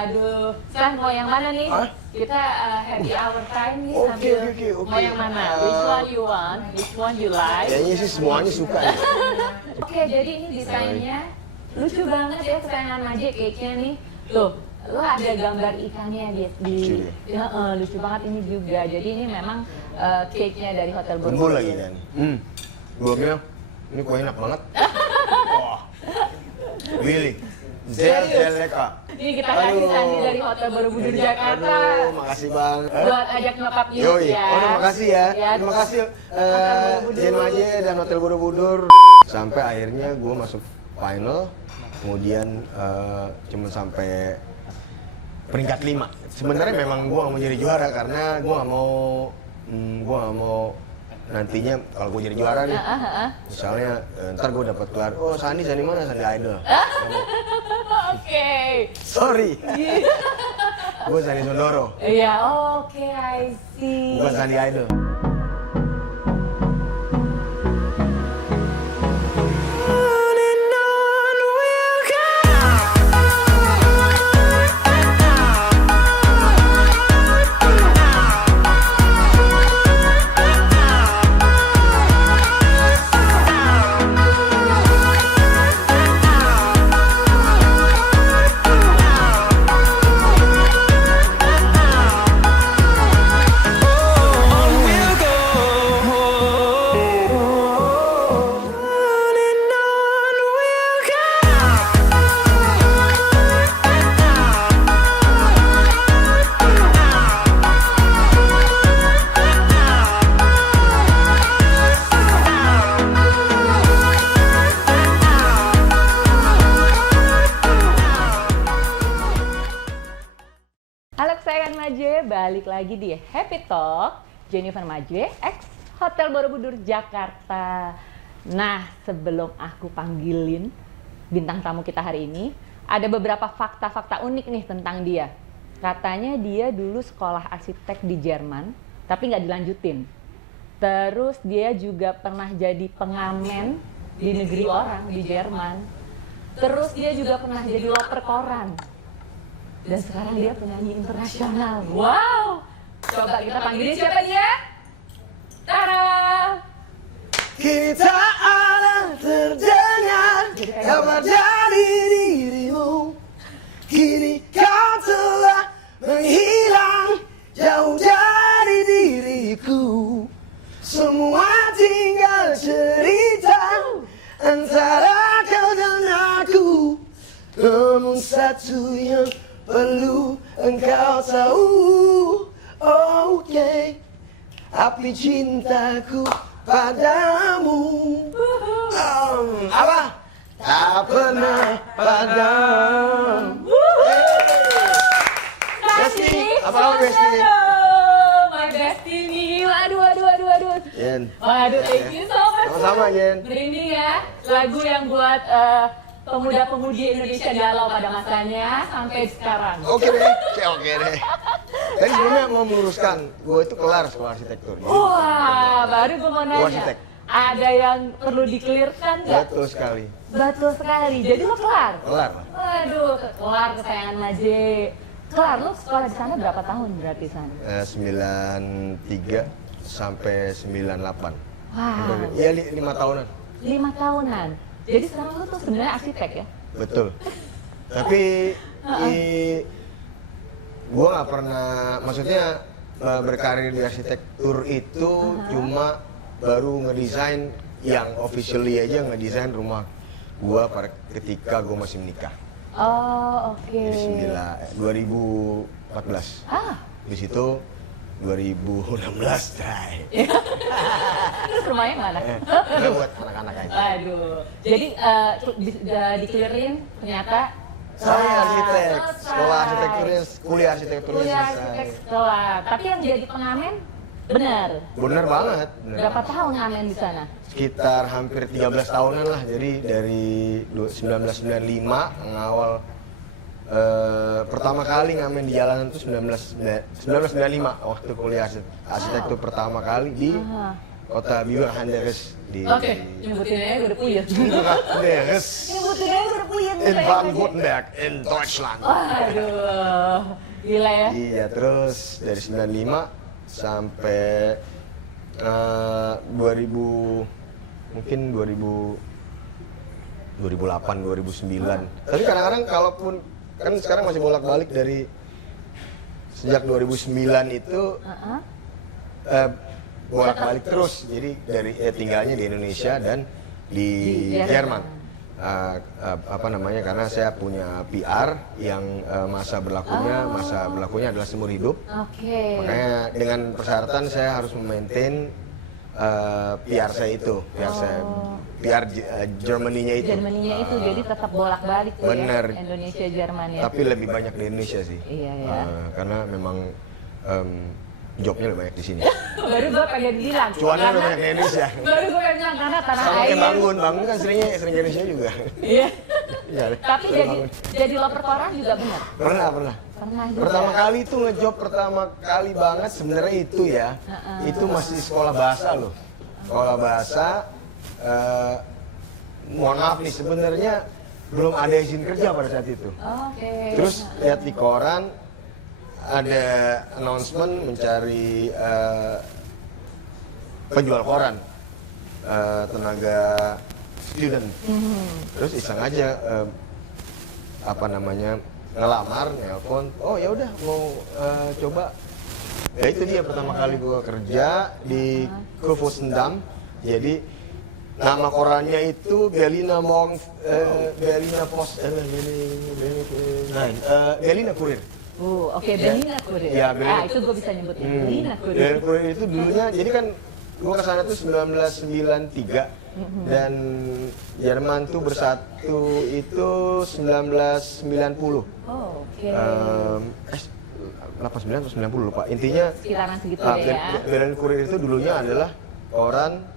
Waduh, San mau yang mana nih? Hah? Kita happy hour time nih Oke, sambil oke. mau yang mana? Which one you want? Which one you like? Kayaknya sih semuanya suka ya. Oke, jadi ini desainnya lucu banget ya kesayangan Maje cake-nya nih. Tuh, lo ada gambar ikannya di Lucu ya? lucu banget ini juga. Jadi ini memang cake-nya dari Hotel Gembul Borobudur. lagi kan. Belumnya ini kue enak banget. Wah. Willy. Zeleka. Ini kita kasih Sandi dari Hotel Borobudur Jakarta. Aduh, makasih bang. Buat ajak nyokap Yus Yoi. ya. Oh, terima kasih ya. Ya. Terima kasih Jen Maje dan Hotel Borobudur. Sampai akhirnya gue masuk final. Kemudian cuma sampai peringkat 5. Sebenarnya memang gue gak mau jadi juara karena gue gak mau nantinya kalau gue jadi juara nih, misalnya ntar gue dapat gelar, oh Sandi mana? Sandi Idol. Oke. Sorry. Gue Sandi Sondoro. Iya, oke, I see. Bukan Sandi Idol. Halo kesayangan Maje, balik lagi di Happy Talk Jennifer Maje, ex Hotel Borobudur Jakarta. Nah, sebelum aku panggilin bintang tamu kita hari ini, ada beberapa fakta-fakta unik nih tentang dia. Katanya dia dulu sekolah arsitek di Jerman, tapi nggak dilanjutin. Terus dia juga pernah jadi pengamen di negeri orang di Jerman. Terus dia juga pernah jadi loper koran. Dan sekarang dia penyanyi internasional. Wow! Coba kita panggilin siapa dia? Tara! Kita ada terdengar kabar dari dirimu. Kini kau telah menghilang jauh dari diriku. Semua tinggal cerita antara kau dan aku. Namun satu yang perlu engkau tahu, oke, api cintaku padamu. Apa? Tak pernah padam. Besti, apa kabar Besti? My bestie nih. Waduh. Yen. Waduh, thank you so much. Sama-sama, Yen. Merinding ya, lagu yang buat pemuda-pemudi Indonesia galau pada masanya sampai sekarang. Oke deh. Tadi sebelumnya mau meluruskan, gue itu kelar sekolah arsitektur. Wah, baru gue mau nanya. arsitek. Ada yang perlu dikelirkan nggak? Betul sekali. Betul sekali. Jadi lo kelar? Kelar. Waduh, kelar kesayangan Maje. Kelar, lo sekolah di sana berapa tahun berarti sana? 93 sampai 98. Wah, Iya 5 tahunan. 5 tahunan. Jadi sekarang lo tuh sebenarnya arsitek ya? Betul. Tapi gue nggak pernah, maksudnya berkarir di arsitektur itu cuma baru ngedesain yang officially aja ngedesain rumah gue ketika gue masih menikah. Oh, oke. Jadi 2014. Di situ 2016, Tray. Terus rumahnya mana? Itu buat anak-anak aja. Aduh. Jadi dikelirin ternyata Saya arsitek, selesai. sekolah arsitekturnya, kuliah arsitekturnya kuliah selesai. arsitek sekolah. Tapi yang jadi pengamen benar. Bener banget. Berapa tahun ngamen di sana? Sekitar hampir 13 tahunan lah, jadi dari 1995 ngawal pertama kali ngamen di jalanan itu 1995 waktu kuliah arsitektur pertama kali di kota Biberhanderes di Oke, nyebutin aja udah puyeng. Biberhanderes Nyebutin aja udah puyeng. in Baden-Württemberg in Deutschland. Waduh, Gila ya. Iya, terus dari 95 sampai 2000 mungkin 2008, 2009. Tapi kadang-kadang kalaupun kan sekarang masih bolak-balik dari sejak 2009 itu bolak-balik terus. Jadi dari tinggalnya di Indonesia dan di Jerman. Apa namanya, karena saya punya PR yang masa berlakunya adalah seumur hidup. Makanya dengan persyaratan saya harus memaintain PR saya itu, PR Germany-nya itu. Germany-nya itu jadi tetap bolak-balik tuh Bener. ya, Indonesia Jerman ya. Tapi lebih banyak di Indonesia sih. Iya ya. Karena memang jobnya lebih banyak di sini. Baru gue pengen bilang. Cuannya lebih banyak di Indonesia. Baru gue pengen bilang karena tanah Sama air. kayak bangun kan sering di Indonesia juga. Iya. Iya. Tapi jadi loper koran juga benar. Pernah. Pernah juga. Pertama kali itu ngejob pertama kali banget sebenarnya itu ya. Itu masih sekolah bahasa loh. Sekolah bahasa. Mohon maaf nih, sebenarnya belum ada izin kerja pada saat itu. Terus lihat di koran ada announcement mencari penjual koran, tenaga student. Terus iseng aja ngelamar, nelpon. Oh ya udah mau coba. Ya itu dia pertama kali gua kerja di Kuvosendam. Jadi nama korannya itu Berliner Post, Berliner Kurier. Oke, Berliner Kurier. Ya, Itu gue bisa nyebutnya. Berliner Kurier. Berliner Kurier itu dulunya, jadi kan gue kesana tuh 1993 dan Jerman tuh bersatu itu 1990. Oke. 89 atau 90 lupa. Intinya sekitaran segitu deh ya. Berliner Kurier itu dulunya adalah koran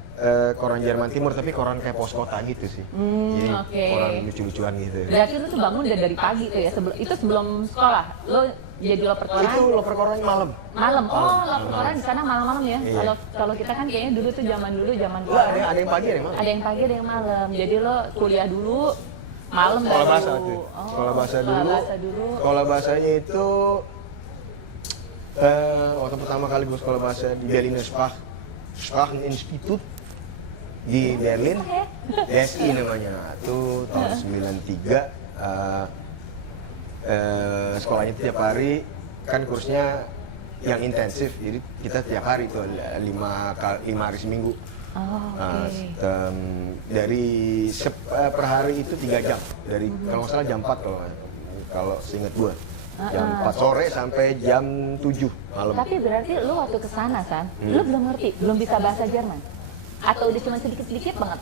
Jerman Timur, tapi koran kayak pos kota gitu sih. Jadi koran lucu-lucuan gitu. Berarti lu tuh bangun udah dari pagi tuh ya, itu sebelum sekolah? Lo jadi loper koran? Itu loper korannya malam. Malam? Loper koran di sana malam-malam ya? Iya. Kalau kita kan kayaknya dulu tuh zaman Wah, ada yang pagi, ada yang malam. Ada yang pagi, ada yang malam. Jadi lo kuliah dulu, malam Sekolah baru. bahasa tuh. Sekolah bahasa dulu. Sekolah bahasanya itu waktu pertama kali gue sekolah bahasa di Berliner Spracheninstitut di Berlin, DSI namanya. Itu tahun 93. Sekolahnya tiap hari, kan kursnya yang intensif, jadi kita tiap hari tuh 5 hari seminggu. Dari per hari itu 3 jam, dari kalau nggak salah jam 4 kalau seingat gue. Jam 4 sore sampai jam 7 malam. Tapi berarti lu waktu kesana San, lu belum ngerti, belum bisa bahasa Jerman? Atau udah cuma sedikit-sedikit banget?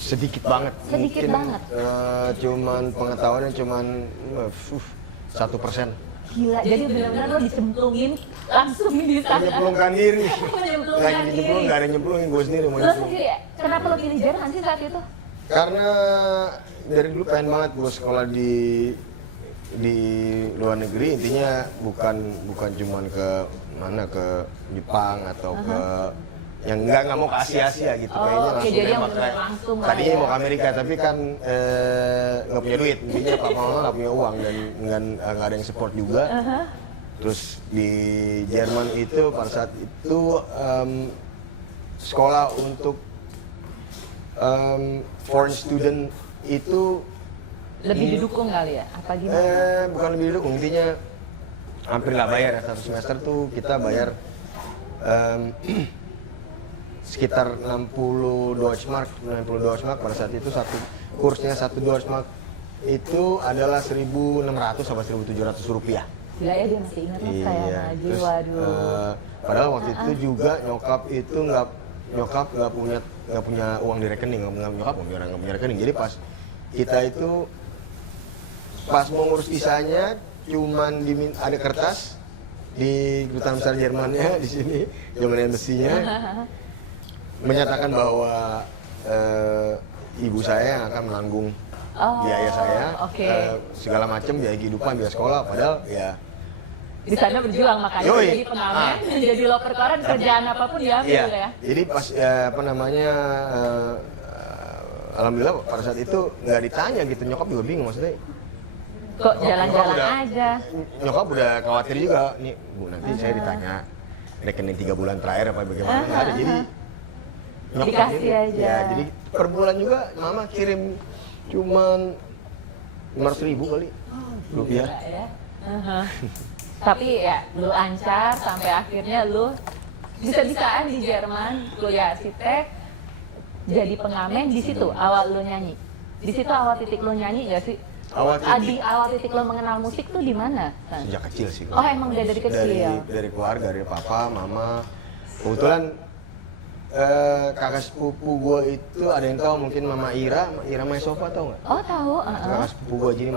Sedikit banget. Sedikit banget? Cuman pengetahuannya cuman 1%. Gila, jadi benar-benar lo dicemplungin langsung di sana. Menyemplungkan diri. Menyemplungkan diri. Nggak ada nyemplungin, gue sendiri mau Lo nyemplung. sendiri, kenapa lo pilih Jerman sih saat itu? Karena dari dulu pengen banget gue sekolah di luar negeri, intinya bukan cuman ke Jepang atau ke yang nggak mau ke Asia gitu, kayaknya langsung jadi yang nembak kayak langsung tadinya ya. mau ke Amerika tapi kan nggak punya duit, intinya papa mama nggak punya uang dan nggak ada yang support juga. Terus di Jerman itu pada saat itu sekolah untuk foreign student itu Lebih didukung kali ya? Apa gimana? bukan lebih didukung, intinya hampir nggak bayar ya. Satu semester tuh kita bayar sekitar 60 Deutschmark pada saat itu. Satu kursnya 1 Deutschmark itu adalah 1.600 sampai 1.700 rupiah. Gila ya, dia masih ingat saya Maju, Terus, waduh. padahal waktu itu juga nyokap itu nggak punya uang di rekening, nggak punya rekening. Jadi pas kita itu pas mau ngurus visanya cuman ada kertas di kedutaan besar Jermannya di sini, Jerman Embassy-nya menyatakan bahwa ibu saya yang akan menanggung biaya saya, segala macam, biaya kehidupan, biaya sekolah, padahal ya di sana berjuang makanya jadi pengamen, jadi loper koran, kerjaan apapun diambil ya. Jadi pas alhamdulillah pada saat itu nggak ditanya gitu, nyokap juga bingung maksudnya Kok jalan-jalan aja? Nyokap udah khawatir juga, nih Bu nanti saya ditanya rekening 3 bulan terakhir apa bagaimana, nggak ada, jadi nyokap Dikasih ini, aja. ya jadi per bulan juga mama kirim cuman 500.000 kali rupiah. Gila ya. Tapi ya lu lancar sampai akhirnya lu bisa-bisaan di Jerman kuliah arsitek, jadi pengamen. Di situ awal lu nyanyi. Di situ awal titik lu nyanyi gak sih? Awal titik lo mengenal musik tuh di mana? Sejak kecil sih. Oh emang udah dari kecil ya? Dari keluarga, dari papa, mama. Kebetulan kakak sepupu gue itu ada yang tahu, mungkin Mama Ira Maesova, tahu nggak? Oh tahu. Kakak sepupu gue, jadi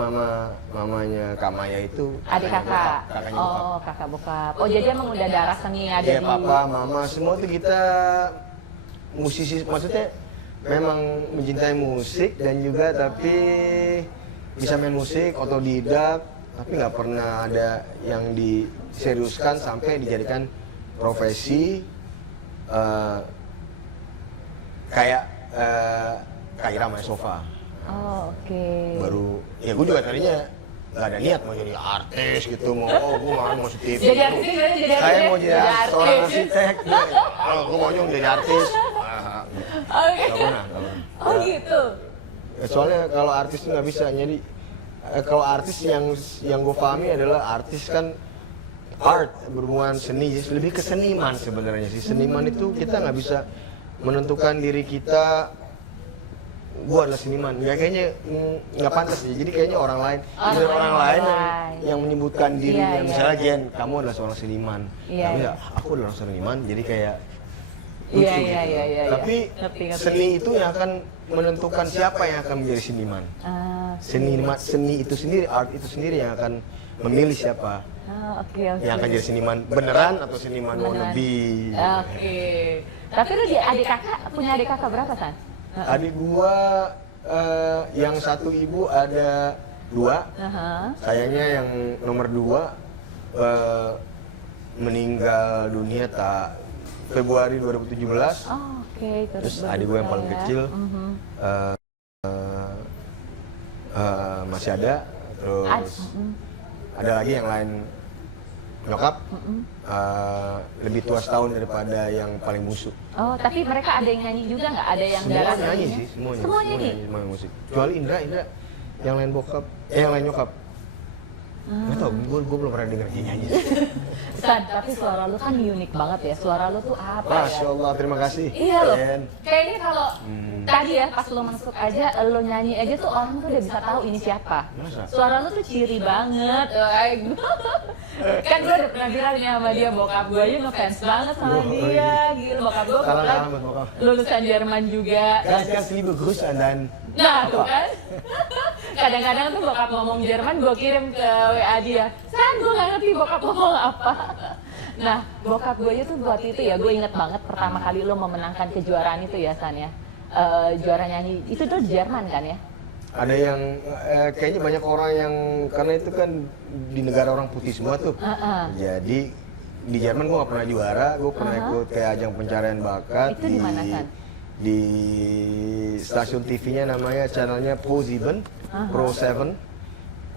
mamanya Kak Maya itu Adik kakak. kakaknya bokap. Oh kakak bokap. Oh jadi emang udah darah seni ada Iya, di. papa, mama, semua tuh kita musisi, maksudnya memang mencintai musik dan juga tapi bisa main musik, otodidak, tapi nggak pernah ada yang diseriuskan sampai dijadikan profesi kayak Kak Ira Maesova. Oh oke. Baru, ya gue juga tadinya nggak ada niat mau jadi artis gitu, mau gue mau TV. Jadi artis gimana? Jadi artis? Saya mau jadi seorang artis. arsitek. Kalau gue mau jadi artis. Oke. Nggak pernah. Oh gitu. Soalnya kalau artis tuh nggak bisa, jadi kalau artis yang gue pahami adalah artis kan art, berhubungan seni, lebih ke seniman sebenarnya sih. Seniman itu kita nggak bisa menentukan diri kita, gue adalah seniman, nggak, kayaknya nggak pantas ya. Jadi kayaknya orang lain yang menyebutkan dirinya, misalnya Jen, kamu adalah seorang seniman, tapi ya aku adalah seorang seniman, jadi kayak lucu gitu. Tapi seni itu yang akan menentukan siapa yang akan menjadi seniman. Seni itu sendiri, art itu sendiri yang akan memilih siapa yang akan jadi seniman beneran atau seniman wannabe. Oke. Tapi lu punya adik kakak berapa, San? Adik gua yang satu ibu ada 2. Sayangnya yang nomor 2 meninggal dunia Februari 2017. Oh, oke. Terus adik gue yang paling kecil masih ada. Terus ada lagi yang lain, nyokap lebih tua setahun daripada yang paling busuk. Oh, tapi mereka ada yang nyanyi juga nggak? Ada yang Semua darah nyanyi nyanyinya? sih, semuanya. Semua nyanyi? Semua musik. Kecuali Indra, yang lain bokap, yang lain nyokap. Nggak tau, gue belum pernah denger dia nyanyi. San, tapi suara lu kan unik banget ya. Suara lu tuh apa Masya ya? Allah, terima kasih. Iya loh. Kayaknya kalau tadi ya pas lu masuk aja, lu nyanyi aja tuh orang tuh udah bisa tahu ini siapa. Masa? Suara lu tuh ciri banget. Kan gue udah pernah bilang nih sama dia, bokap gue aja ngefans banget sama dia. Gila, bokap gue kebetulan lulusan Jerman juga. Ganz liebe Grüße dan Nah tuh kan, kadang-kadang tuh bokap ngomong Jerman, gue kirim ke WA dia, San gue gak ngerti bokap ngomong apa. Nah bokap gue itu buat itu ya, gue inget banget pertama kali lo memenangkan kejuaraan itu ya San ya, juara nyanyi, itu tuh Jerman kan ya? Ada yang kayaknya banyak orang yang, karena itu kan di negara orang putih semua tuh. Jadi di Jerman gue gak pernah juara, gue pernah ikut kayak ajang pencarian bakat. Itu di mana San? Di stasiun TV-nya, namanya channelnya Pro7. Pro7.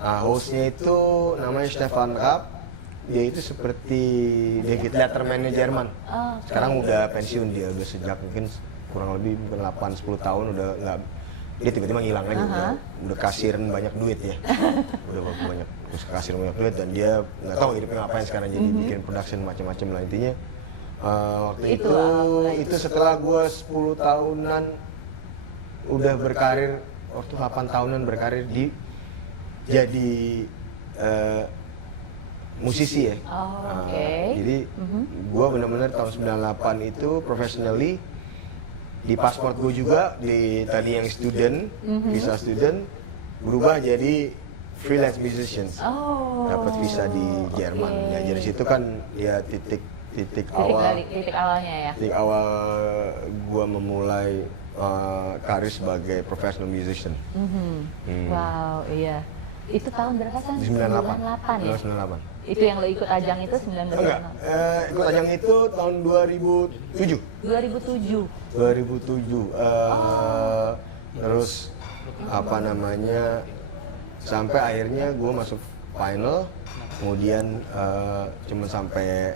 Nah, hostnya itu namanya Stefan Raab. Dia itu seperti David Letterman-nya Jerman. Sekarang udah pensiun dia, udah sejak mungkin kurang lebih 8-10 tahun udah nggak. Dia tiba-tiba ngilang aja, udah kasirin banyak duit ya. Udah banyak, terus kasirin banyak duit dan dia nggak tahu hidupnya ngapain sekarang, jadi bikin production macam-macam lah intinya. Waktu itu setelah gue 10 tahunan udah berkarir, waktu 8 tahunan berkarir jadi musisi ya. Jadi gue benar-benar tahun 98 itu professionally, di pasport gue juga tadi yang student, visa student, berubah jadi freelance musician. Dapat visa di Jerman. Ya dari situ kan ya titik awalnya ya. Titik awal gue memulai karir sebagai professional musician. Wow, iya. Itu tahun berapa San? 98 ya? 98. Itu yang lo ikut ajang itu 1996? Enggak, ikut ajang itu tahun 2007. 2007. Terus apa namanya, sampai akhirnya gue masuk final, kemudian cuman sampai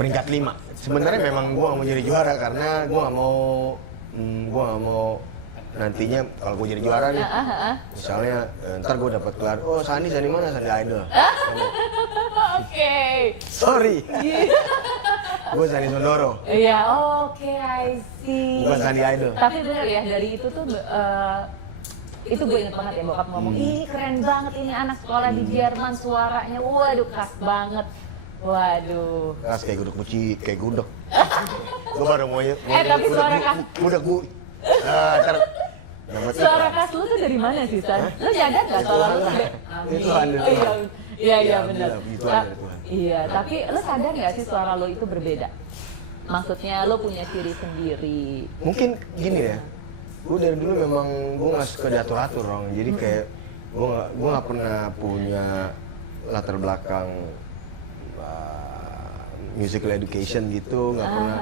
peringkat 5. Sebenarnya memang gue gak mau jadi juara karena gue gak mau nantinya kalau gue jadi juara nih, misalnya ntar gue dapat gelar, oh Sandi mana? Sandi Idol. Oke. Sorry. Gue Sandi Sondoro. Iya, oke, I see. Bukan Sandi Idol. Tapi bener ya, dari itu tuh itu gue inget banget ya, bokap ngomong, ini keren banget ini anak sekolah di Jerman, suaranya, waduh khas banget. Waduh. Khas kayak gudeg buci, kayak gudeg. Gue baru mau tapi suara khas. Gudeg bu. Suara khas lu tuh dari mana sih, San? Lu nyadar nggak suara lu? Itu Tuhan. Iya benar. Iya, tapi lu sadar nggak sih suara lu itu berbeda? Maksudnya lu punya ciri sendiri. Mungkin gini ya, gue dari dulu memang gue nggak suka diatur-atur orang. Jadi kayak gue nggak pernah punya latar belakang musical education gitu, nggak pernah.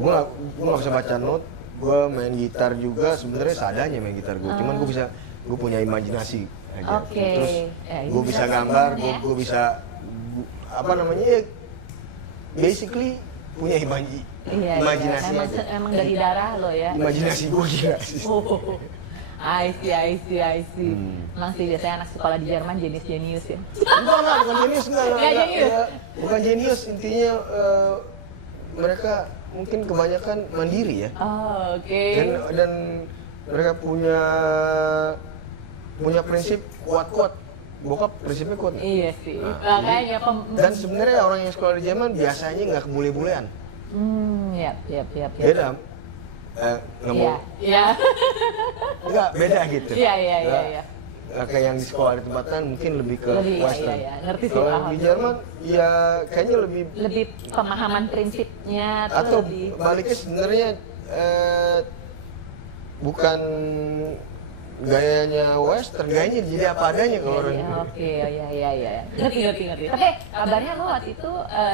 Gue nggak bisa baca not. Gue main gitar juga sebenarnya seadanya main gitar gue. Cuman gue punya imajinasi aja. Terus gue bisa gambar, gue bisa apa namanya ya, basically punya imajinasi aja. Emang dari darah lo ya? Imajinasi gue gila sih. I see. Emang sih biasanya anak sekolah di Jerman jenius ya? Enggak, bukan jenius, bukan jenius, intinya mereka mungkin kebanyakan mandiri ya. Oh, oke. Dan mereka punya prinsip kuat. Bokap prinsipnya kuat. Iya sih. Makanya dan sebenarnya orang yang sekolah di Jerman biasanya nggak kebule-bulean. Yap. Beda. Nggak mau. Iya. Enggak, beda gitu. Iya. Kayak yang di sekolah di tempatan mungkin lebih ke western. Iya. Ngerti sih. Kalau di Jerman ya kayaknya lebih pemahaman prinsipnya atau lebih baliknya sebenarnya bukan gayanya western, gayanya jadi apa adanya kalau orang. Oke, iya. Ngerti. Tapi kabarnya lo waktu itu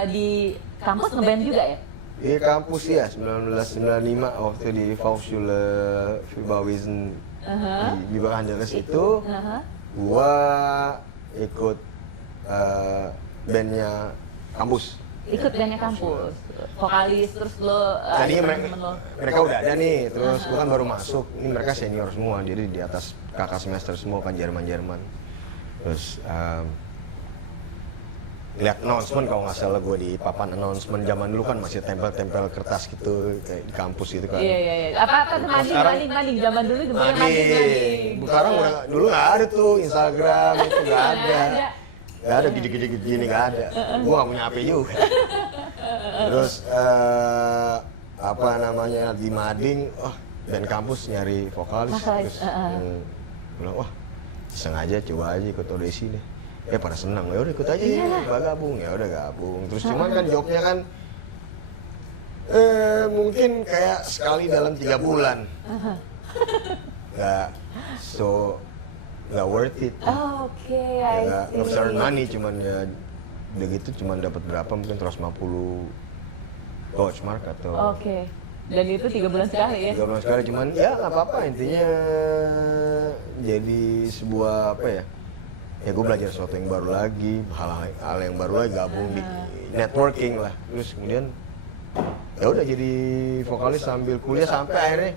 di kampus ngeband juga ya? Di kampus ya, 1995 waktu di Fachschule Filbauwesen di Bakanderes itu, gua ikut bandnya kampus. Ikut bandnya kampus, vokalis, terus lo tadinya mereka udah ada nih, terus gua kan baru masuk. Ini mereka senior semua, jadi di atas kakak semester semua kan Jerman. Terus lihat announcement, kalau nggak salah gue di papan announcement zaman dulu kan masih tempel kertas gitu kayak di kampus gitu kan. Iya. Apa mading zaman dulu sebenarnya mading. Sekarang dulu nggak ada tuh Instagram itu nggak ada. Nggak ada gini nggak ada. Gue nggak punya HP juga. Terus apa namanya di mading, band kampus nyari vokalis. Terus bilang wah sengaja coba aja ikut audisi deh. Pada senang, ya udah ikut aja gabung, ya udah gabung. Terus cuman kan jobnya kan mungkin kayak sekali dalam 3 bulan. Nggak worth it. Oke, nggak bisa earn money, cuman ya udah gitu cuman dapat berapa, mungkin 150 Deutschmark atau. Oke. Dan itu 3 bulan sekali ya? 3 bulan sekali, cuman ya nggak apa-apa, intinya jadi sebuah apa ya? Ya gue belajar sesuatu yang baru lagi, hal yang baru lagi, gabung di networking lah. Terus kemudian ya udah jadi vokalis sambil kuliah sampai akhirnya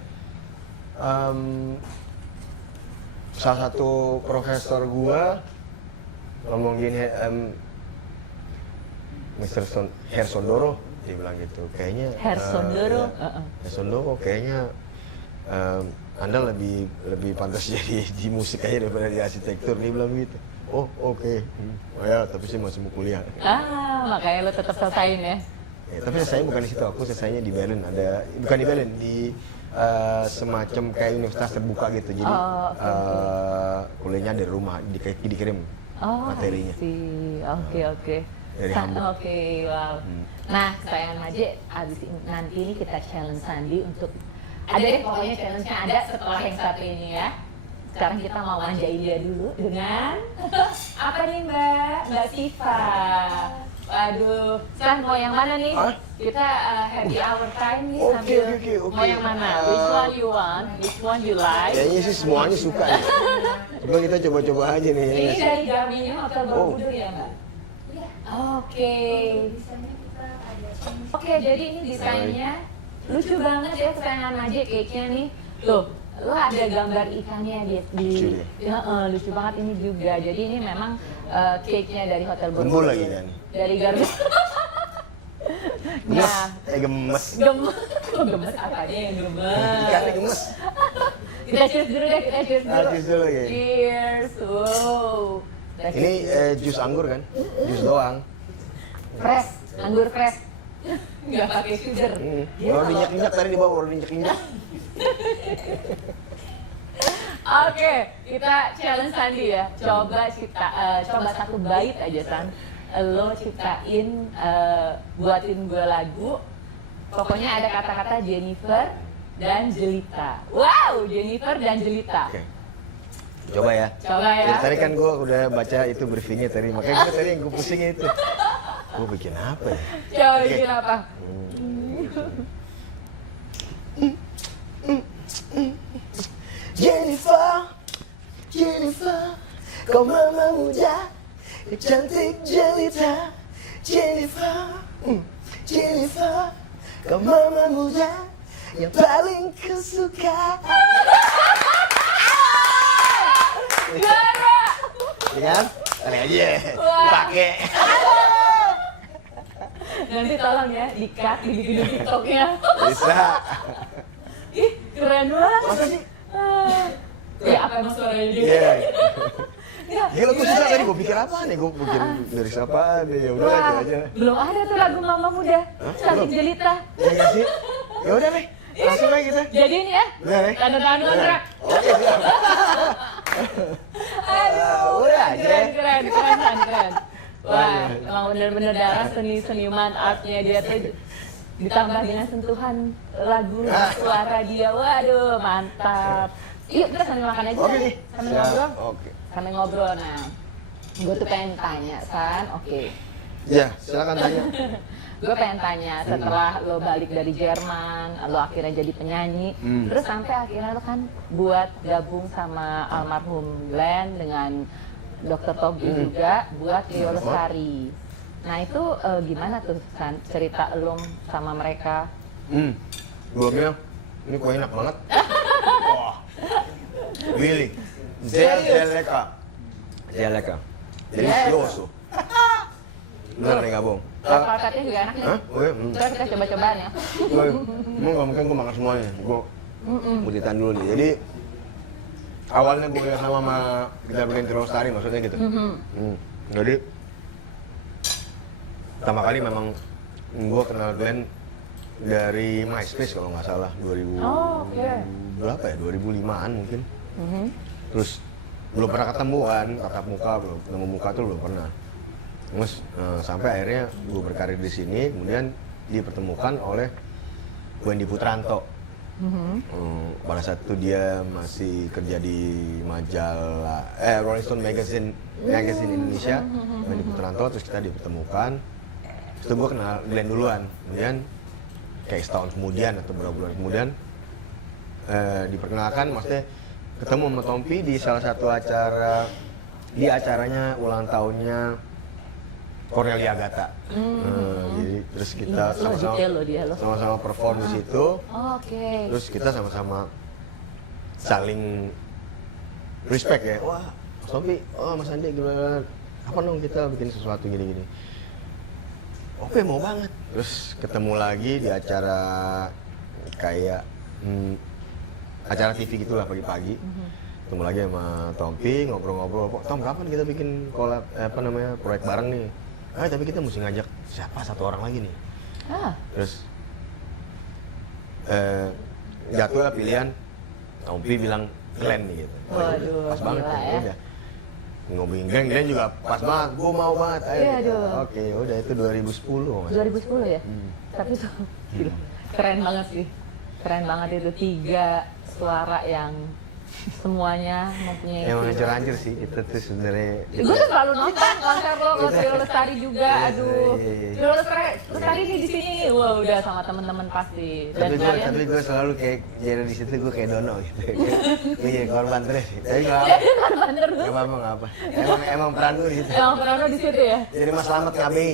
salah satu profesor gua ngomong gini, Mr. Herr Sondoro, dia bilang gitu, kayaknya Herr Sondoro, Herr Sondoro kayaknya Anda lebih pantas jadi di musik aja daripada di arsitektur, dia bilang gitu. Oh oke. Oh ya, tapi saya masih mau kuliah. Makanya lo tetap selesaiin ya? Tapi saya bukan di situ, aku selesainya di Berlin, bukan di Berlin, di semacam kayak universitas terbuka gitu, jadi kuliahnya dari rumah, dikirim materinya. Oke. Dari Hamburg. Oke, wow. Nah, kesayangan Maje, abis ini nanti ini kita challenge Sandi untuk ada deh pokoknya challenge-nya ada setelah yang satu ini ya. Sekarang kita mau manjain dia dulu dengan apa nih Mbak Siva. Aduh, San mau yang mana nih? Hah? Kita happy hour time nih Oke, sambil oke. mau yang mana? Which one you want? Which one you like? Kayaknya sih semuanya suka nih. Coba kita coba-coba aja nih. Ini dari Garmin Hotel Borobudur ya, Mbak? Iya. Oke. Desainnya kita ada Oke, jadi ini desainnya lucu banget ya kesayangan Maje cake-nya nih. Tuh, lo ada gambar ikannya di Lucu ya? lucu banget ini juga. Jadi ini memang cake-nya dari Hotel Gembul Borobudur. lagi kan. Dari Garmin. Gemes. Nah, Gemes. gemes. Kok gemes apanya yang gemes? Ikannya gemes. Kita cheers dulu deh, kita cheers dulu. Cheers dulu ya. Cheers. Wow. Kita Ini cheers. jus anggur kan? Jus doang. Fresh, anggur fresh. Nggak pakai sugar. Dia Baru kalau- diinjak-injak tadi di bawah, baru diinjak-injak. Oke, kita challenge Sandi ya. Coba satu bait aja San. Lo ciptain, buatin gue lagu. Pokoknya ada kata-kata Jennifer dan Jelita. Wow, Jennifer dan Jelita. Oke. Coba ya. Coba ya. Dari tadi kan gue udah baca itu briefingnya tadi, makanya gue tadi yang gue pusing itu. Gue bikin apa ya? Coba Oke. bikin apa? Jennifer, Jennifer, kau mama muda, cantik jelita. Jennifer, Jennifer, kau mama muda, yang paling kusuka. Juara! Ya kan? Kali aja, Wah. pakai. Nanti tolong ya, di-cut, dibikin TikToknya. Bisa. Ih, keren banget. Masa sih? Ya apa emang suaranya juga? Iya. Ya, Gila gue susah gimana tadi, ya? gue pikir apa nih? Gue pikir dari siapa nih? Ya udah Wah, itu aja. belum ada tuh lagu Mama Muda, cantik jelita. Ya nggak sih? Ya udah deh, langsung aja kita. Jadi ini ya, Udah deh. tanda tangan kontrak. Oke siap. Aduh, Udah aja. keren, keren. Wah, emang bener-bener darah seniman artnya dia tuh ditambah dengan sentuhan lagu, suara dia, waduh mantap. Yuk kita sambil makan aja Oke San. nih. Sambil Siap. ngobrol. Oke. Sambil ngobrol, nah. Gue tuh pengen tanya, San, oke. Ya, silakan tanya. Gue pengen tanya, setelah lo balik dari Jerman, lo akhirnya jadi penyanyi, terus sampai akhirnya lo kan buat gabung sama almarhum Glenn dengan Dr. Togi juga buat Rio Lestari. Nah itu gimana tuh San, cerita lo sama mereka? Gue bilang, ini kue enak banget. Wah. Willy. Zeleka. Delicioso. Bener nih gabung. Alfalfatnya juga enak nih. Hah? Oke. Coba kita coba-cobaan ya. Emang gak mungkin gue makan semuanya. Gue butitan dulu nih. Jadi awalnya gue sama kita bikin Rio Lestari maksudnya gitu. Jadi pertama kali memang gue kenal Glenn dari MySpace kalau nggak salah 2000 Oh, oke. berapa ya 2005an mungkin. Terus belum pernah ketemuan tatap muka, belum ketemu muka tuh belum pernah. Terus sampai akhirnya gue berkarir di sini, kemudian dipertemukan oleh Wendy Putranto. Pada saat itu dia masih kerja di majalah Rolling Stone Magazine Indonesia, Wendy Putranto. Terus kita dipertemukan. Terus gue kenal Glenn duluan, kemudian kayak setahun kemudian atau beberapa bulan kemudian diperkenalkan, maksudnya ketemu sama Tompi di salah satu acara, di acaranya ulang tahunnya Cornelia Agatha. Jadi terus kita Lo detail lo dia lo. sama-sama perform di situ. Oke. Terus kita sama-sama saling respect ya. Wah, Mas Tompi, oh Mas Andi gimana? Apa dong kita bikin sesuatu gini-gini? Oke, mau banget. Terus ketemu lagi di acara kayak acara TV gitulah pagi-pagi. Ketemu lagi sama Tompi, ngobrol-ngobrol. Tom, kapan kita bikin collab, proyek bareng nih? Tapi kita mesti ngajak siapa satu orang lagi nih. Terus jatuhlah pilihan Tompi bilang Glenn nih gitu. Waduh, Pas banget gila kan, ya. udah. Ngomongin Glenn juga pas banget, gue mau banget. Ayo Iya, gitu. aduh. Oke, udah itu 2010 Mas. 2010 ya? Tapi tuh gila, keren banget sih. Keren banget itu 3 suara yang semuanya mempunyai Emang hancur-hancur sih kita tuh sebenarnya. gue tuh selalu nonton konser lo ke Trio Lestari juga, aduh. Iya. Trio Lestari nih di sini, wah udah sama temen-temen pasti. Dan Tapi gue selalu kayak jadi di situ gue kayak Dono gitu. Gue jadi korban terus. Tapi nggak korban terus. apa. Emang peran gue di situ. Emang Prano di situ ya? Jadi Mas Slamet ngabei.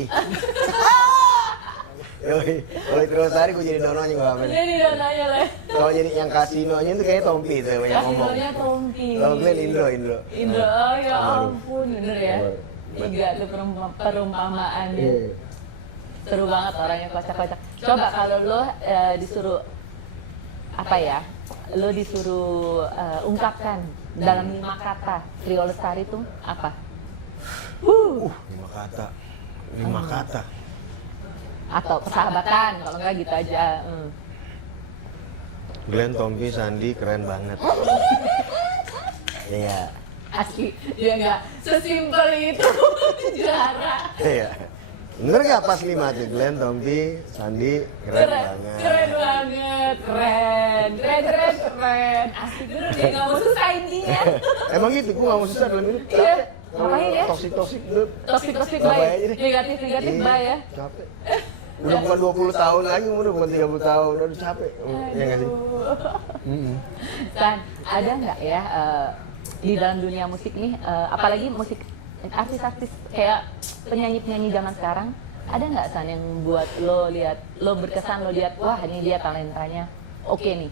Yoi, kalau itu Lestari gue jadi Dononya nggak apa-apa. Jadi udah nanya lah. Kalau jadi yang kasinonya itu kayaknya Tompi tuh banyak ngomong. Kasinonya Tompi. Kalau Glenn Indro. Indro, oh ya ampun, bener ya. Tiga tuh perumpamaannya. Seru banget orangnya, kocak-kocak. Coba kalau lo disuruh apa ya? Lo disuruh ungkapkan dalam 5 kata Trio Lestari itu apa? 5 kata. 5 kata. Atau persahabatan, kalau enggak gitu aja. Glenn, Tompi, Sandi keren banget. Iya. Asli, dia nggak sesimpel itu. Juara. Iya. Bener nggak pas 5 tuh Glenn, Tompi, Sandi keren banget. Keren banget, keren. Asli bener dia nggak mau susahin dia. Emang gitu, gue gak mau susah dalam hidup. Iya. Ngapain ya? Toksik Toksik Ngapain baik. aja deh. Negatif baik ya. Capek. Udah bukan 20 tahun lagi, udah bukan 30 tahun, udah capek. Iya nggak sih? San, ada nggak ya di dalam dunia musik nih, apalagi musik artis-artis kayak penyanyi-penyanyi zaman sekarang, ada nggak San yang buat lo lihat, lo berkesan, lo lihat, wah ini dia talentanya, oke nih,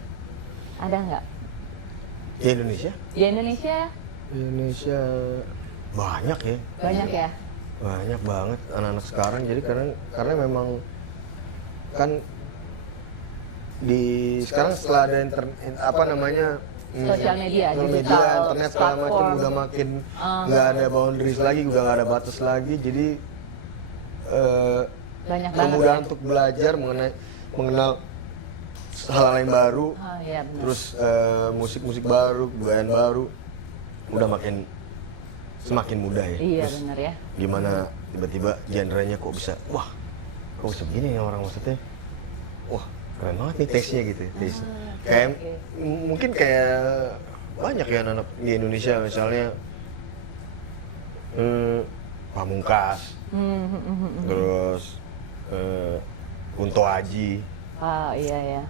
ada nggak? Di Indonesia? Di Indonesia? Di Indonesia banyak ya. Banyak ya? Banyak banget anak-anak sekarang, jadi karena memang kan sekarang setelah ada Sosial media, internet segala macam platform. udah makin nggak ada boundaries lagi, udah nggak ada batas lagi, jadi Banyak banget. kemudahan untuk belajar mengenal hal-hal yang baru, Iya benar. terus musik-musik baru, budaya baru, udah semakin mudah ya. Iya Terus benar ya. gimana tiba-tiba genrenya kok bisa begini ya orang, maksudnya wah keren banget nih taste-nya gitu, taste. Kayak mungkin kayak banyak ya anak di Indonesia misalnya Pamungkas, terus Kunto Aji, Iya.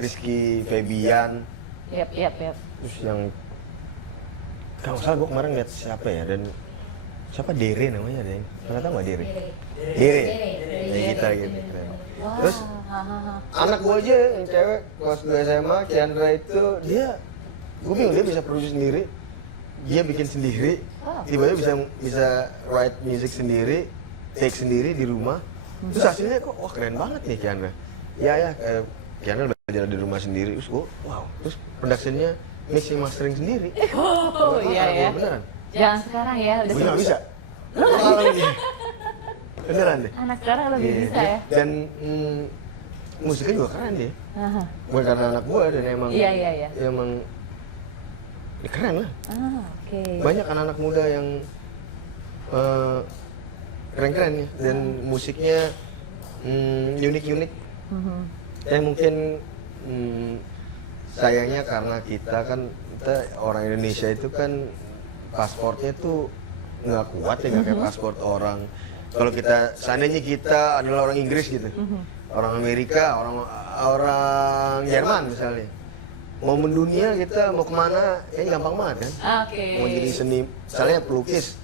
Rizky Febian, Yap. terus yang kalau nggak salah gue kemarin lihat siapa ya, dan siapa Dere namanya, ada yang pernah tahu nggak Dere? Dere, ya gitar gitu. Terus anak gue aja yang cewek kelas 2 SMA, Chandra itu gue bingung dia bisa produksi sendiri, dia bikin sendiri, tiba-tiba bisa write music sendiri, take sendiri di rumah, terus hasilnya kok wah keren banget nih Chandra. Ya Chandra belajar di rumah sendiri, terus gue wow, terus produksinya mixing mastering sendiri. Oh iya ya. Beneran. Jangan sekarang ya, udah Gue nggak bisa. Beneran deh. Anak sekarang lebih Iya, bisa ya. Dan musiknya juga keren dia. Aha. Bukan karena anak gue, dan emang Iya. emang ya keren lah. Oke. Banyak anak-anak muda yang keren-keren ya, dan musiknya unik-unik. Mungkin sayangnya karena kita orang Indonesia itu kan pasportnya tuh nggak kuat ya, nggak kayak paspor orang. Kalau seandainya kita adalah orang Inggris gitu, orang Amerika, orang Jerman misalnya, mau mendunia kita mau kemana, kayaknya gampang banget kan. Oke. Mau jadi seni, misalnya pelukis,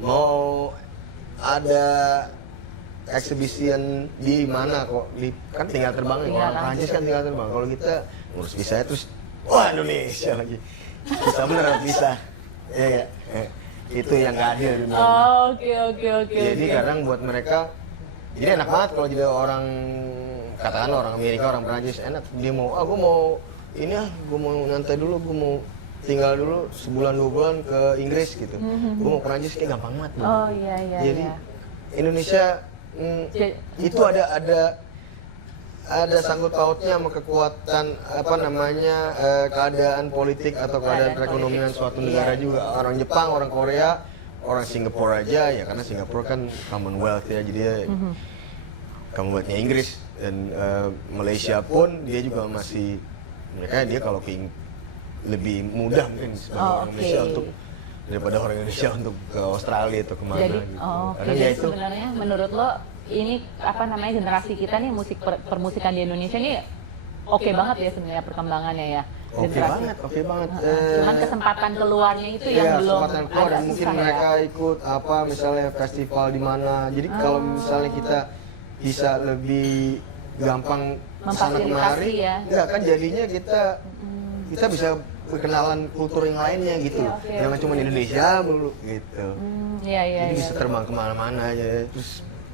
mau ada exhibition di mana kok, kan tinggal terbang ya. Orang Prancis kan tinggal terbang. Kalau kita ngurus visa terus, wah Indonesia lagi, bisa beneran bisa. Ya. Itu yang nggak adil dunia. Oke. Jadi kadang buat mereka, jadi enak banget kalau jadi orang, katakanlah orang Amerika, orang Prancis, enak. Dia mau, gue mau ini gue mau nyantai dulu, gue mau tinggal dulu sebulan 2 bulan ke Inggris gitu. Gue mau Prancis, kayak gampang banget. Oh iya. Jadi Indonesia itu ada sangkut pautnya sama kekuatan keadaan politik atau keadaan perekonomian suatu negara juga. Orang Jepang, orang Korea, orang Singapura aja ya, karena Singapura kan Commonwealth ya, jadi dia Commonwealth-nya Inggris, dan Malaysia pun dia juga masih mereka dia kalau lebih mudah mungkin sebagai orang Indonesia untuk daripada orang Indonesia untuk ke Australia atau kemana Jadi, gitu. Karena ya jadi itu sebenarnya menurut lo ini apa namanya generasi kita nih musik permusikan di Indonesia nih oke banget ya sebenarnya perkembangannya ya. oke banget. Cuman kesempatan keluarnya itu yang belum kesempatan keluar dan agak mungkin susah ya. mereka ikut apa misalnya festival di mana. Jadi kalau misalnya kita bisa lebih gampang kesana Memfasilitasi kemari, ya. enggak kan jadinya kita bisa berkenalan kultur yang lainnya gitu. Oke. Jangan cuma di Indonesia mulu gitu. Iya iya. Jadi iya. bisa terbang kemana-mana aja, terus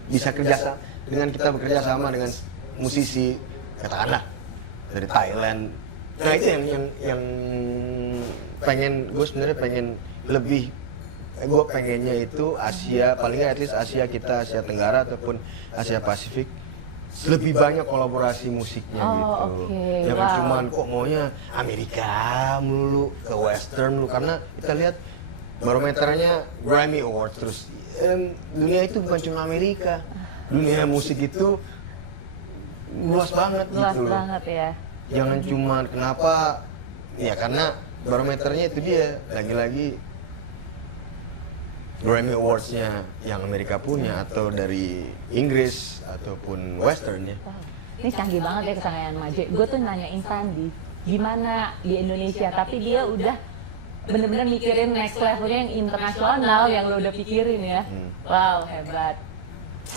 bisa kerja dengan kita bekerja sama dengan musisi katakanlah dari Thailand. Nah itu yang gue sebenarnya pengen lebih. Gue pengennya itu Asia, paling nggak at least Asia kita, Asia Tenggara ataupun Asia Pasifik lebih banyak kolaborasi musiknya gitu. oke. Jangan Wow. cuman kok maunya Amerika melulu ke Western melulu karena kita lihat barometernya Grammy Awards terus dunia itu bukan cuma Amerika, dunia musik itu luas banget Luas gitu loh. banget ya. Jangan cuma kenapa ya karena barometernya itu dia lagi-lagi Grammy Awards-nya yang Amerika punya atau dari Inggris ataupun Western ya. Wow. Ini canggih banget ya kesangayan Maje. Gue tuh nanyain Sandi gimana di Indonesia, tapi dia udah bener-bener mikirin next levelnya yang internasional yang lo udah pikirin ya. Wow, hebat.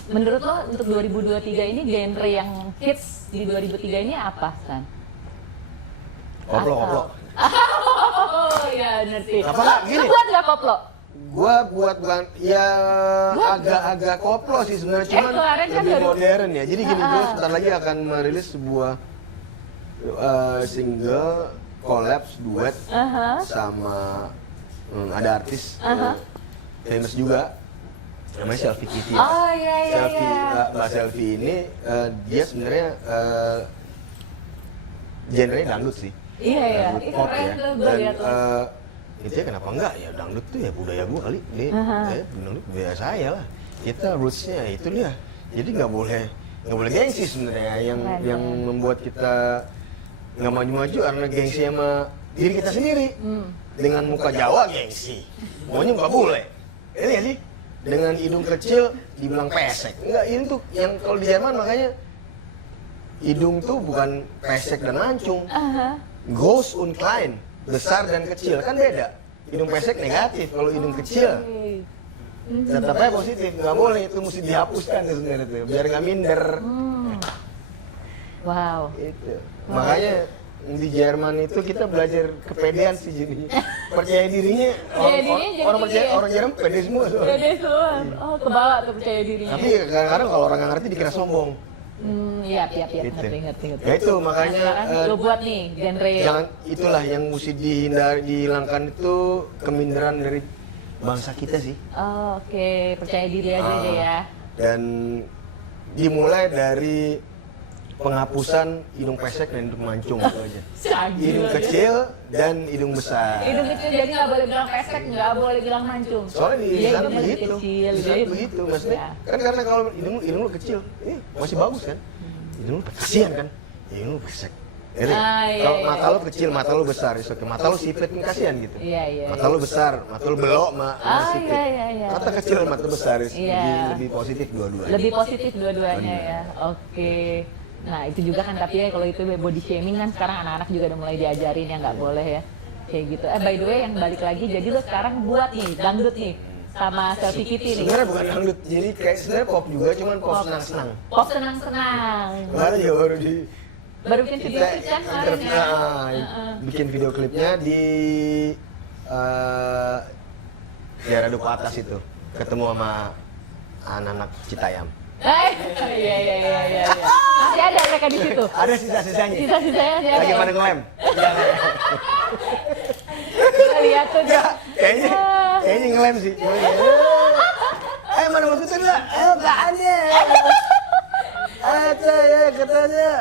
Menurut lo untuk 2023 ini genre yang hits di 2003 ini apa, San? Koplo. Oh ya ngerti. Apa nggak? Gini. Lo buat nggak koplo? Gua buat bukan ya agak-agak koplo sih sebenarnya cuman kemarin kan lebih baru- modern ya. Jadi gini, gua sebentar lagi akan merilis sebuah single collabs duet sama ada artis famous juga namanya Selfie Kitty. Oh iya iya. Selfie iya. Mbak Selfie ini dia sebenarnya genrenya dangdut sih. Iya iya. Dangdut Itu pop keren ya. tuh gue Dan lihat tuh. itu ya kenapa enggak ya dangdut tuh ya budaya gua kali deh. Dangdut budaya saya lah. Kita rootsnya itu dia. Jadi nggak boleh gengsi sebenarnya yang membuat kita nggak maju-maju karena gengsi sama diri kita sendiri. Dengan muka Jawa gengsi, maunya nggak boleh. Ini ya sih. Dengan hidung kecil dibilang pesek. Enggak, ini tuh yang kalau di Jerman makanya hidung tuh bukan pesek dan mancung. Groß und klein, besar dan kecil kan beda. Hidung pesek negatif, kalau hidung kecil tetapnya positif, nggak boleh itu mesti dihapuskan tuh sebenarnya tuh, biar nggak minder. Wow. Itu. Makanya di Jerman itu kita belajar kepedean sih jadi percaya dirinya orang percaya orang Jerman pede semua soalnya. Pede semua. Oh, kebawa tuh percaya dirinya. Tapi kadang-kadang kalau orang nggak ngerti dikira sombong. Iya, Gitu. ngerti. Ya itu makanya Sekarang lo buat nih genre jangan itulah yang mesti dihilangkan itu keminderan dari bangsa kita sih. Oh, oke, percaya diri aja deh ya. Dan dimulai dari penghapusan hidung pesek dan hidung mancung itu aja. Hidung kecil dan hidung besar. Hidung kecil jadi nggak boleh bilang pesek, nggak boleh bilang mancung. Soalnya di Iya, sana hidungnya begitu. kecil, Di sana jadi- begitu maksudnya. Ya. Kan karena kalau hidung lu kecil, masih bagus kan? Hidung lu kasihan kan? Hidung lu pesek. Jadi, Iya, kalau iya, mata lu kecil, mata lu besar, oke. Mata lu sipit kan kasihan gitu. Iya. Mata lu besar, mata lu belok, sipit. Iya. Mata kecil, mata besar, Iya. lebih positif dua-duanya. Lebih positif dua-duanya ya. Oke. Nah itu juga kan tapi ya kalau itu body shaming kan sekarang anak-anak juga udah mulai diajarin yang nggak boleh ya. Kayak gitu. By the way yang balik lagi jadi lo sekarang buat nih dangdut nih sama Selfie Kitty nih. Sebenarnya bukan dangdut, jadi kayak sebenarnya pop juga, cuman pop senang-senang. Pop senang-senang. Kemarin juga Baru bikin video kita klip kan kemarin ya. bikin video klipnya di daerah Duku Atas itu, ketemu sama anak-anak Citayam. Iya. Masih ada mereka di situ. Ada sisa-sisanya. Sisa-sisanya dia Lagi ada. pada ngelem. Kita lihat tuh. Enggak, kayaknya ngelem sih. Mana maksudnya enggak? Enggak ada. Ada ya katanya.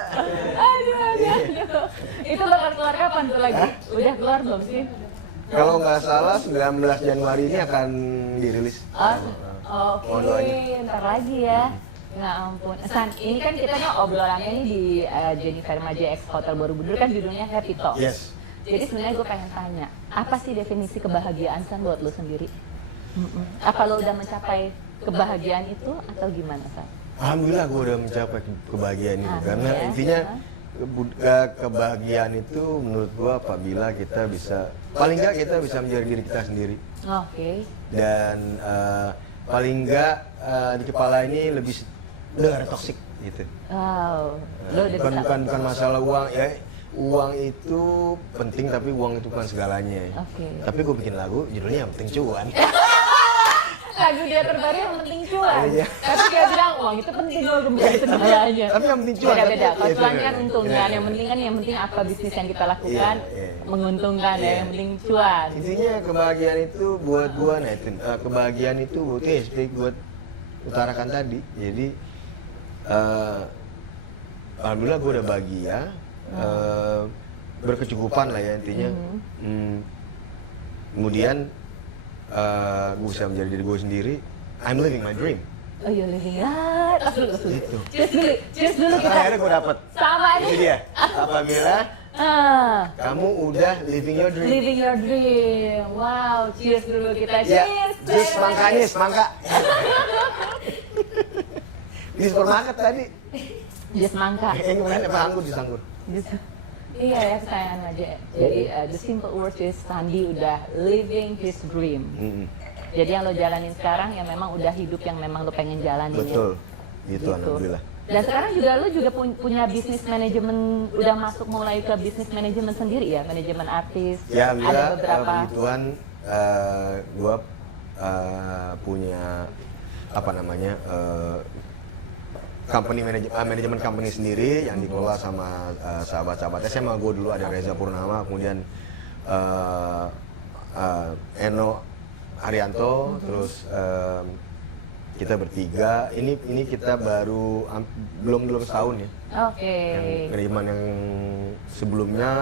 Aduh. Itu bakal keluar kapan tuh lagi? Udah keluar belum sih? Kalau nggak salah 19 Januari ini akan dirilis. Oke, ntar lagi ya. Ya ampun, San, ini kan kita nih obrolannya nih di Jennifer Maje X Hotel Borobudur kan judulnya Happy Talk. Yes. Jadi sebenarnya gue pengen tanya, apa sih definisi kebahagiaan San buat lo sendiri? Apa lo udah mencapai kebahagiaan itu atau gimana San? Alhamdulillah gue udah mencapai kebahagiaan itu. Karena ya. intinya kebahagiaan itu menurut gue apabila kita bisa, paling nggak kita bisa menjadi diri kita sendiri. Oke. Dan paling nggak di kepala ini udah gak ada toksik gitu. Wow, lo udah bisa. Bukan masalah uang ya. Uang itu penting tapi uang itu bukan segalanya. Oke. Tapi gue bikin lagu judulnya yang penting cuan. Lagu dia terbaru yang penting cuan. Iya. Tapi dia bilang uang itu penting loh bukan segalanya. Tapi yang penting cuan. Beda-beda. Kalau Iya, cuan bener. kan untung Iya, kan. iya. Yang penting kan yang penting apa bisnis yang kita lakukan Iya. menguntungkan ya. Iya. Yang penting cuan. Intinya kebahagiaan itu buat gua, nah itu kebahagiaan itu buat seperti buat utarakan tadi. Jadi alhamdulillah gua udah bahagia, berkecukupan lah ya intinya. Kemudian gua bisa menjadi diri gua sendiri. I'm living my dream. Oh iya living ya. Tas dulu. Gitu. Cheers dulu kita. Akhirnya gua dapet. Sama Itu nih. dia. Apabila kamu udah living your dream. Living your dream. Wow, cheers dulu kita. Ya, Cheers. jus semangkanya, semangka. Di supermarket tadi. Jus mangga. Kemarin apa anggur disanggur. Iya ya kesayangan aja. Jadi the simple words is Sandi udah living his dream. Jadi yang lo jalanin sekarang ya memang udah hidup yang memang lo pengen jalanin. Betul. Gitu alhamdulillah. Dan sekarang juga lo juga punya bisnis manajemen, udah masuk mulai ke bisnis manajemen sendiri ya, manajemen artis. Ya ada alhamdulillah beberapa. begituan gua punya apa namanya manajemen company sendiri yang dikelola sama sahabat-sahabat SMA gue dulu, ada Reza Purnama, kemudian Eno Haryanto, terus kita bertiga. Ini kita baru belum setahun ya. Oke. Yang manajemen yang sebelumnya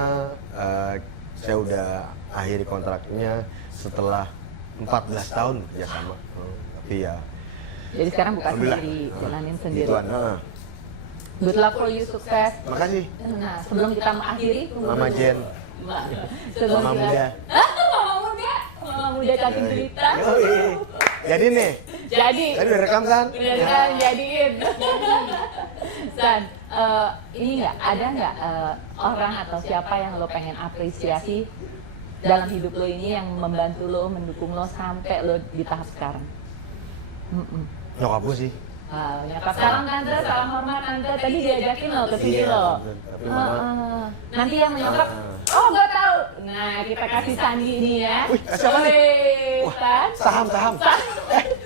saya udah akhiri kontraknya setelah 14 tahun kerjasama. Tapi ya Jadi sekarang bukan alhamdulillah. sendiri, jalanin sendiri. Gituan. Good luck for you, sukses. Makasih Nah, sebelum kita mengakhiri, Mama Jen, sebelum Mama kita- Muda. Mama muda cantik jelita. Yoi. Jadi nih, Jadi, tadi udah rekam kan? bener kan jadiin. San, ini ada nggak orang atau siapa yang lo pengen apresiasi dalam hidup lo ini yang membantu lo, mendukung lo sampai lo di tahap sekarang? Nyokap gue sih. Nyokap salam tante, salam hormat tante. Tadi diajakin lo ke sini Iya, lo. tapi mama- Nanti yang menyokap, oh nggak tahu. Nah kita kasih Sandi ini ya. Wih, kasih apa nih? Wih, Wah, San. Saham.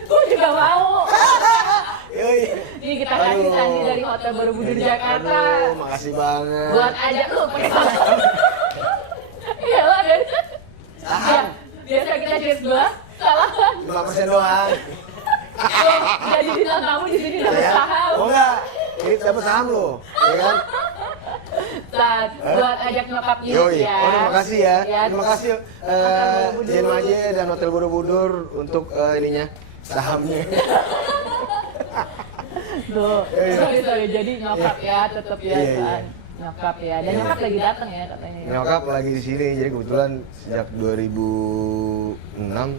Gue juga mau. Yoi. Ini kita kasih Sandi dari Hotel Borobudur Jakarta. Aduh, makasih banget. Buat ajak lu pakai salam. Iya lah biasa. Saham. Biasa kita cheers dua, salaman. 5% doang. Jadi bintang tamu di sini dapat Ya. saham. Oh enggak, ini dapat saham lo, ya kan? Saat buat ajak nyokap ini Yoi. ya. Oh, terima kasih ya. Ya. Terima kasih Jen Maje dan Hotel Borobudur untuk ininya, sahamnya. Tuh, sorry. Jadi nyokap ya, tetap ya, Iya, iya. San. Nyokap ya. Dan nyokap lagi datang ya katanya. Nyokap lagi di sini, jadi kebetulan sejak 2006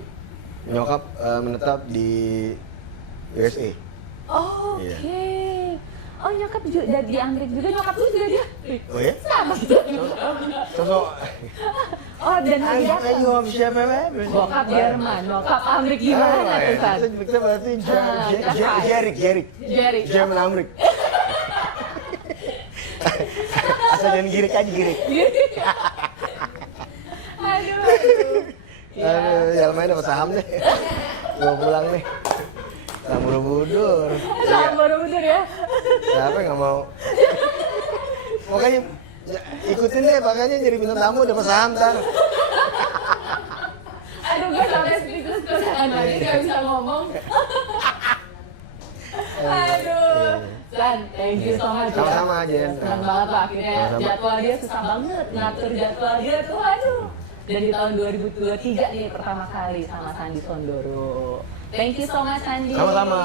nyokap menetap di USA. Oh, oke. Iya. Oh nyokap juga di Amerika juga, nyokap lu juga dia. Oh ya? Sama. Sosok. Oh dan lagi datang. Ayo siapa? Bokap Jerman, nyokap Amerika gimana tuh San? Kita berarti Jerik. Jerry. Jerman Amrik. Asal jangan girik aja girik. Aduh. Aduh, ya lumayan dapat saham deh. Gua pulang nih. Saham Borobudur. Salam Borobudur ya. Siapa yang nggak mau? Makanya ikutin deh, makanya jadi bintang tamu dapat saham ntar. Aduh gue sampai speechless kesahan lagi gak bisa ngomong. Aduh. San, thank you so much. Sama-sama, Jen. Senang banget lah akhirnya Sama-sama. jadwal dia susah banget ngatur jadwal dia tuh aduh. Dan di tahun 2023 nih pertama kali sama Sandi Sondoro. Thank you so much Sandi. Sama-sama.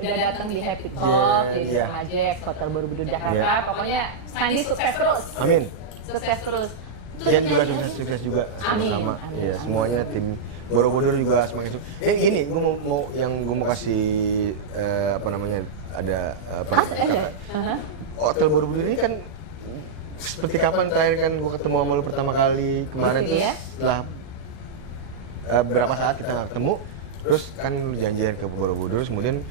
Udah datang di Happy Talk Yeah, di yeah. Majek Hotel Borobudur Jakarta. Yeah. Pokoknya Sandi sukses terus. Amin. Sukses terus. Ian juga sukses juga sama-sama. Amin, Iya, amin. semuanya tim Borobudur juga semakin sukses. Gini, gue mau kasih apa namanya ada Hotel Borobudur ini kan seperti kapan terakhir kan gue ketemu sama lu pertama kali kemarin tuh Iya. setelah berapa saat kita nggak ketemu, terus kan lu janjian ke Borobudur, kemudian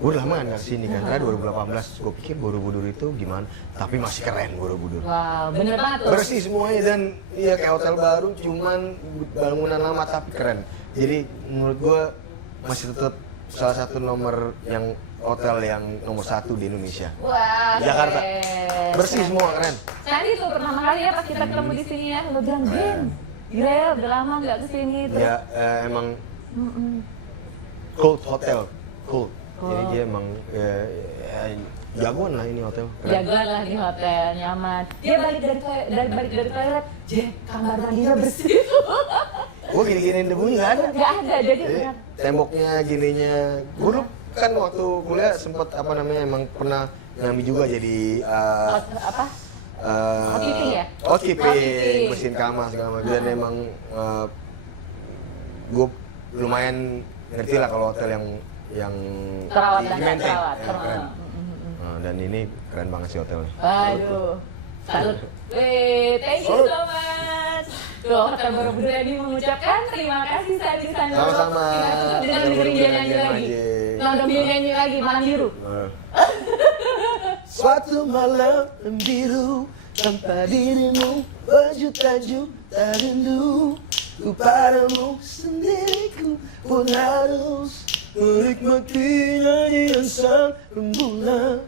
gue udah lama nggak kesini kan, karena 2018 gue pikir Borobudur itu gimana, tapi masih keren Borobudur. Wow, bener banget tuh. Bersih semuanya dan ya kayak hotel baru, cuman bangunan lama tapi keren. Jadi menurut gue masih tetap salah satu nomor yang hotel yang nomor 1 di Indonesia. Wah, Jakarta. keren. Bersih semua keren. Sandi tuh pertama kali ya pas kita ketemu di sini ya, lo bilang Ben, gila ya udah lama nggak kesini terus. Ya emang cold hotel, cold. Jadi dia emang jagoan lah ini hotel. Keren. Jagoan lah di hotel, nyaman. Dia balik dari toilet, Jack, kamar mandinya bersih. Gue gini-giniin debunya nggak ada. Nggak ada, jadi Jadi, benar. temboknya gininya. Gue dulu kan waktu kuliah sempet apa namanya emang pernah nyambi juga jadi Apa? Housekeeping ya? Housekeeping, Housekeeping. mesin kamar segala macam. Dan emang gue lumayan ngerti lah kalau hotel yang Terawat dan nggak di-maintain, terawat. yang keren. Nah, dan ini keren banget sih hotelnya. Aduh, salut. Wih, thank you so much. Tuh, Hotel Borobudur ini mengucapkan terima kasih Sandi Sandoro. Sama-sama. Kita tutup dengan dengerin dia nyanyi lagi. Nonton dia nyanyi lagi, Malam Biru. Suatu malam biru tanpa dirimu berjuta-juta rindu ku padamu sendiriku pun harus menikmati nyanyian sang rembulan.